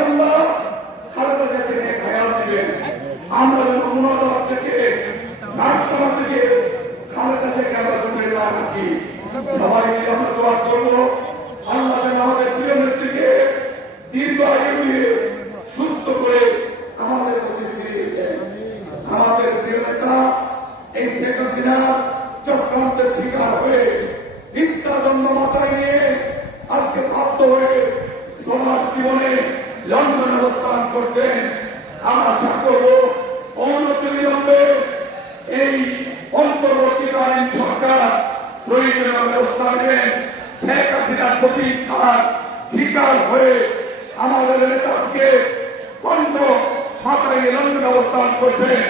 আল্লাহ খালেদা জিয়াকে নিয়ে খেয়াল দিবেন। আমরা যেন মুনাজাত থেকে নাট্যমা থেকে খালেদা জিয়াকে আমরা দূরে না রাখি। সবাই মিলে আমরা দোয়া করবো আল্লাহ যেন আমাদের প্রিয় নেত্রীকে দীর্ঘ আয়ু দিয়ে সুস্থ করে আমাদের প্রতি ফিরিয়ে দেয়। আমাদের প্রিয় নেতা এই শেখ হাসিনা চক্রান্তের শিকার হয়ে মিথ্যা দণ্ড মাথায় নিয়ে আজকে বাধ্য হয়ে সমাজ জীবনে লন্ডনে অবস্থান করছেন। আমরা আশা করব অনতিবিলম্বে এই অন্তর্বর্তীকালীন সরকার প্রয়োজনীয় ব্যবস্থা নেবেন। শেখ হাসিনার প্রতি শিকার হয়ে আমাদের নেতাকে কণ্ঠ মাথায় লন্ডনে অবস্থান করছেন।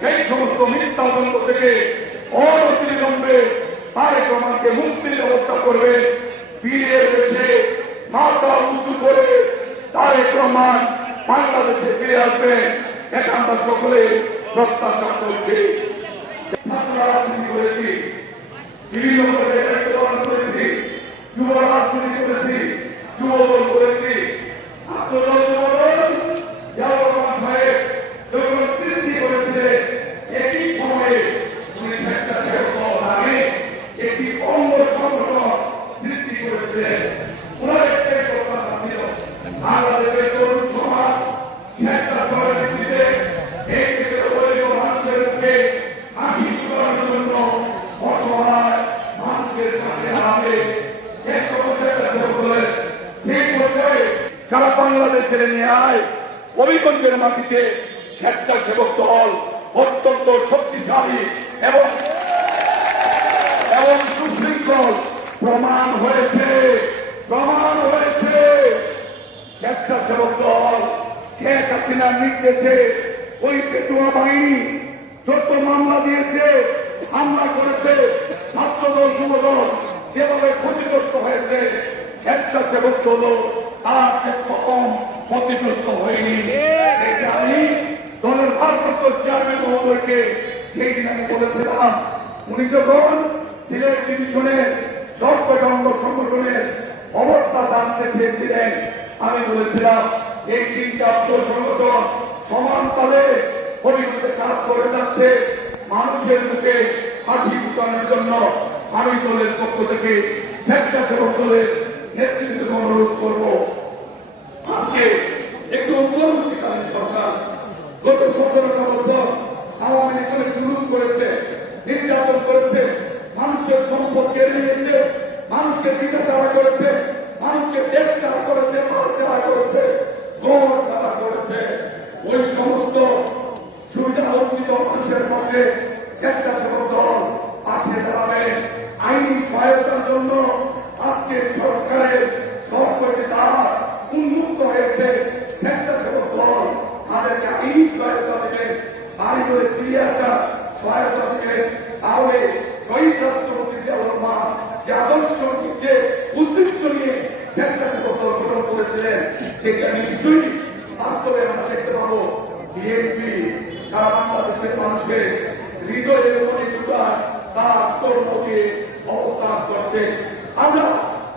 সেই সমস্ত মিথ্যা দ্বন্দ্ব থেকে অনতিবিলম্বে তারেক রহমানকে মুক্তির ব্যবস্থা করবে। বীরের দেশে মাথা উঁচু করে তারেক রহমান বাংলাদেশে ফিরে আসবেন, এটা আমরা সকলে প্রত্যাশা করছি। রাজনীতি করেছি, বিভিন্ন করেছি, যুব রাজনীতি করেছি, যুবদল করেছি, ছাত্রদল সাহেব যখন সৃষ্টি করেছিলেন একই সময়ে উনি স্বেচ্ছাসেবক দল নামে একটি অঙ্গ সংগঠন সৃষ্টি করেছিলেন। ওনার একটাই প্রত্যাশা ছিল বাংলাদেশের তরুণ সমাজ স্বেচ্ছাসেবক ভিত্তিতে এই দেশের দলীয় মানুষের মুখে হাসি করার জন্য অসহায় মানুষের কাছে দাঁড়াবে। এক স্বেচ্ছাসেবক দলের সেই পর্যায়ে সারা বাংলাদেশের ন্যায় হবিগঞ্জের মাটিতে স্বেচ্ছাসেবক দল অত্যন্ত শক্তিশালী এবং সুশৃঙ্খল প্রমাণ হয়েছে। স্বেচ্ছাসেবক দল শেখ হাসিনার নির্দেশে ওই পেটুয়া বাহিনী যত মামলা দিয়েছে, হামলা করেছে, ছাত্রদল যুবদল যেভাবে ক্ষতিগ্রস্ত হয়েছে, স্বেচ্ছাসেবক দল তার কম ক্ষতিগ্রস্ত হয়নি। আমি দলের ভারপ্রাপ্ত চেয়ারম্যান মহোদয়কে সেই দিন আমি বলেছিলাম, উনি যখন সিলেট ডিভিশনের সবকটা অঙ্গ সংগঠনের অবস্থা জানতে চেয়েছিলেন, আমি বলেছিলাম এই তিনটা সংগঠন সমান তালে ভবিষ্যতে কাজ করে যাচ্ছে। মানুষের মুখে হাসি ফুটানোর জন্য আমি দলের পক্ষ থেকে স্বেচ্ছাসেবক দলের নেতৃত্ব অনুরোধ করব। আজকে একটু অন্তর্বর্তীকালীন সরকার গত 17টা বছর আওয়ামী লীগ করে জুলুম করেছে, নির্যাতন করেছে, মানুষের সম্পদ কেড়ে নিয়েছে, মানুষকে পিঠা ছাড়া করেছে, মানুষকে দেশ ছাড়া করেছে, মাল ছাড়া করেছে, ঘর ছাড়া করেছে। ওই সমস্ত সুবিধা বঞ্চিত মানুষের পাশে স্বেচ্ছাসেবক দল পাশে দাঁড়াবে। আইনি সহায়তার জন্য আজকে সরকারের সবকটি দ্বার উন্মুক্ত হয়েছে। স্বেচ্ছাসেবক দল তাদেরকে আইনি সহায়তা দেবে, বাড়ি করে ফিরে আসা সহায়তা দেবে। তাহলে শহীদ রাষ্ট্রপতি জিয়াউর রহমান যে আদর্শকে উদ্দেশ্য নিয়ে স্বেচ্ছাসেবক দল গঠন করেছিলেন, সেটা নিশ্চয়ই বাস্তবে আমরা দেখতে পাবো। বিএনপি সারা বাংলাদেশের মানুষের হৃদয়ের মনিটুকা তার আত্মর্ম দিয়ে অবস্থান করছে। আমরা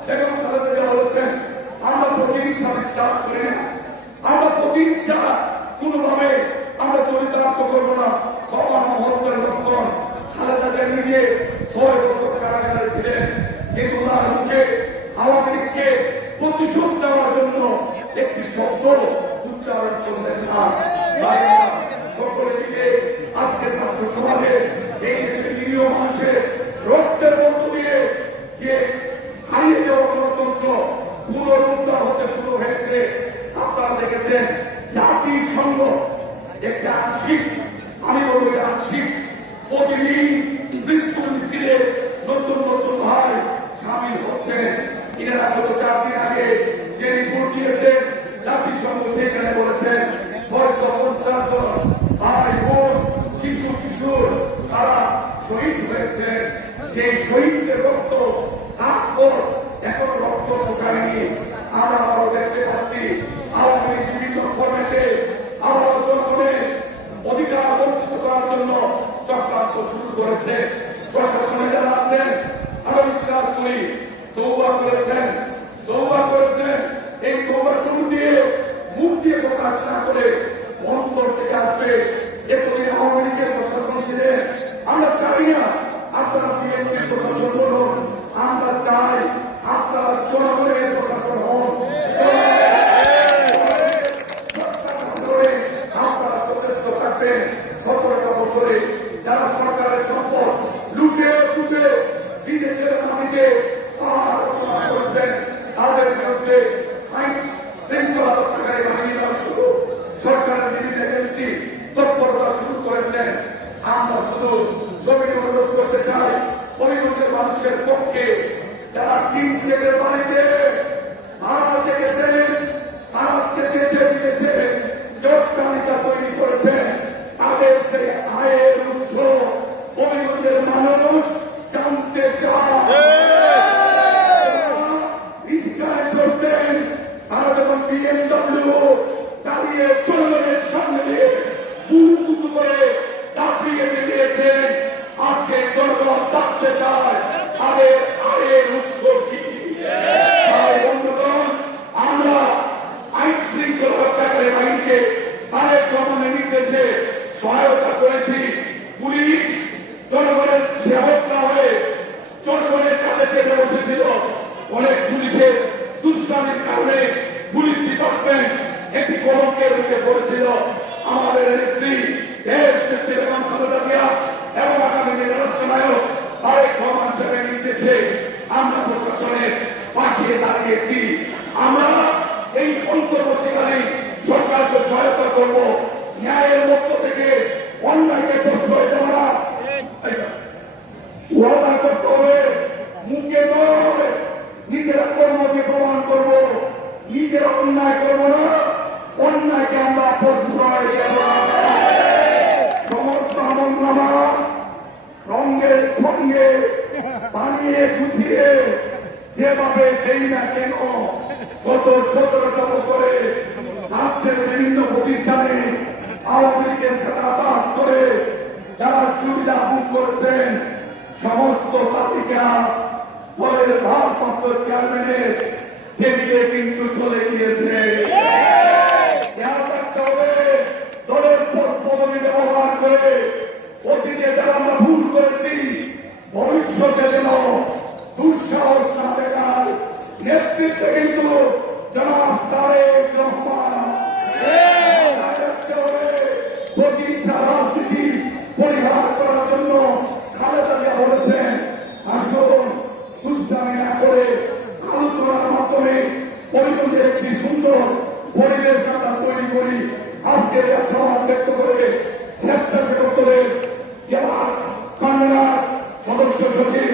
বেগম খালেদা জিয়া বলেছেন, আমরা প্রতিহিংসা বিশ্বাস করি না, আমরা প্রতিহিংসা কোনোভাবে আমরা চরিতার্থ করবো না। ক্ষমা মহত্বের লক্ষণ। খালেদা জিয়া নিজে 6 বছর কারাগারে ছিলেন, কিন্তু তার মুখে আওয়ামী লীগকে প্রতিশোধ দেওয়ার জন্য একটি শব্দ উচ্চারণ করলেন না। সকলে মিলে আজকে ছাত্র সমাজে এই দেশের নিরীহ মানুষের রক্তের মধ্য দিয়ে যে হারিয়ে যাওয়া গণতন্ত্র পুনরুদ্ধার হতে শুরু হয়েছে। আপনারা দেখেছেন জাতিসংঘ একটি আংশিক, আমি বলবো আংশিক, প্রতিদিন মৃত্যু মিছিলে নতুন নতুন ভাই সামিল হচ্ছেন। এনারা গত 4 দিন আগে যে রিপোর্ট দিয়েছে জাতিসংঘ, সেখানে বলেছেন 650 জন ভাই বোন শিশু কিশোর তারা শহীদ হয়েছে। সেই শহীদদের রক্ত এখনো রক্ত শুকায়নি। আমরা আবারও দেখতে পাচ্ছি আওয়ামী লীগ বিভিন্ন ফরম্যাটে আবারও জনগণের অধিকার বঞ্চিত করার জন্য চক্রান্ত শুরু করেছে। প্রশাসনে যারা আছেন আমরা বিশ্বাস করি তওবা করেছেন। এই তওবা দিয়ে মুক্তি তাদের বিরুদ্ধে আইন শৃঙ্খলা রক্ষাকারী বাহিনী দ্বারা শুধু সরকারের বিভিন্ন এজেন্সি তৎপরতা শুরু করেছেন। আমরা শুধু ছবিটি অনুরোধ করতে চাই, হবিগঞ্জের মানুষের পক্ষে যারা টিন শেডের বাড়িতে ভাড়াতে গেছেন, আজকে দেশে বিদেশে জোট তালিকা তৈরি করেছেন, তাদের সেই আয়ের উৎস হবিগঞ্জের মানুষ জানতে চায়। রিক্সায় চলতেন, তারা যখন BMW চালিয়ে চলনের সামনে দিয়ে বুক উঁচু করে দাপিয়ে বেরিয়েছেন, আজকে জনগণ জানতে চায় তাদের আয়ের উৎস কি। তাই বন্ধুগণ, আমরা আইন শৃঙ্খলা রক্ষাকারী বাহিনীকে তারেক রহমানের নির্দেশে সহায়তা করেছি। পুলিশ জনগণের সেবকরা হয়ে জনগণের কাছে চেপে বসেছিল। অনেক পুলিশের দুষ্কর্মের কারণে পুলিশ ডিপার্টমেন্ট একটি কলঙ্কের মুখে পড়েছিল। আমাদের নেত্রী দেশ নেত্রী বেগম খালেদা জিয়া এবং আগামী রাষ্ট্রনায়ক তারেক রহমান সাহেবের নির্দেশে আমরা প্রশাসনের পাশে দাঁড়িয়েছি। আমরা এই অন্তর্বর্তীকালীন সরকারকে সহায়তা করব। ন্যায়ের মধ্য থেকে অন্যায়কে প্রশ্রয় দেব না, ওয়াদা করতে হবে, মুখে নয়, নিজেরা কর্ম দিয়ে প্রমাণ করব। নিজেরা অন্যায় করব না, অন্যায়কে আমরা প্রশ্রয় দেব না। সমস্ত আমলনামা রঙের সঙ্গে বানিয়ে গুছিয়ে যেভাবে দেই না কেন, গত 17টা বছরে রাষ্ট্রের বিভিন্ন প্রতিষ্ঠানে আওয়ামী লীগের সাথে আঘাত করে যারা সুবিধা ভোগ করেছেন, সমস্ত তালিকা দলের ভারপ্রাপ্ত চেয়ারম্যানের টেবিলে কিন্তু চলে গিয়েছে। খেয়াল রাখতে হবে, দলের পদবি ব্যবহার করে অতীতে যারা আমরা ভুল করেছি, ভবিষ্যতে যেন দুঃসাহস না দেখায়। নেতৃত্বে কিন্তু জনাব তারেক রহমান। প্রতিহিংসা রাজনীতি পরিহার করার জন্য খালেদা জিয়া বলেছেন, আসুন দুষ্টামি না করে আলোচনার মাধ্যমে হবিগঞ্জের একটি সুন্দর পরিবেশ আমরা তৈরি করি। আজকের সভা ব্যক্ত করে স্বেচ্ছাসেবক দলের জেলা কনভেনর সদস্য সচিব